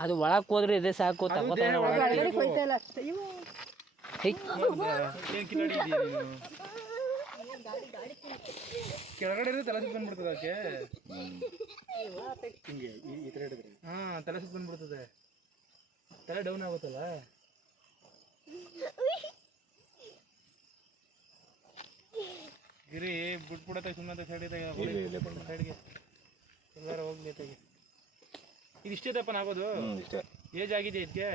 ಅದು ಒಳಗೆ ಹೋದ್ರೆ ಇದೆ ಸಾಕು ತಗೋತಾನೆ ಒಳಗೆ ಕೆಳಗಡೆ ತಲೆ ಸುತ್ತ ಬಂದ್ಬಿಡ್ತದೆ ಅದಕ್ಕೆ. ಹಿಂಗೆ ಈ- ಥರ ತರ ಹಿಡಿದ್ರೆ. ಹಾ ತಲೆ ಸುತ್ತ ಬಂದ್ಬಿಡ್ತದೆ. ತಲೆ ಡೌನ್ ಆಗುತ್ತಲ್ಲ? ಗಿರಿ ಬಿಟ್ಬಿಡತ್ತೆ ಸುಮ್ಮನೆ ಸೈಡ್ ಸೈಡ್ಗೆ ಎಲ್ಲಾರ ಹೋಗ್ಲಿ ತೆಗಿ ಇದು ಇಷ್ಟೇ ದಪ್ಪನ ಆಗೋದು? ಇಷ್ಟೇ. ಏಜ್ ಆಗಿದೆ ಇದಕ್ಕೆ?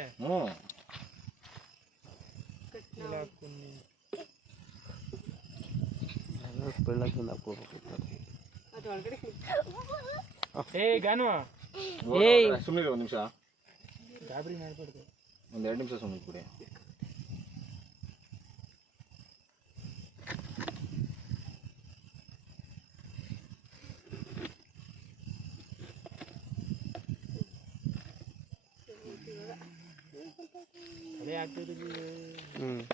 ಏ ಗಾನು. ಸುಮ್ಮನೆ ಒಂದು ನಿಮಿಷ. ಗಾಬರಿ ಮಾಡ್ಬಾರ್ದು. ಒಂದು ಎರಡು ನಿಮಿಷ ಸುಮ್ಮನೆ ಕೊಡಿ. これうけるね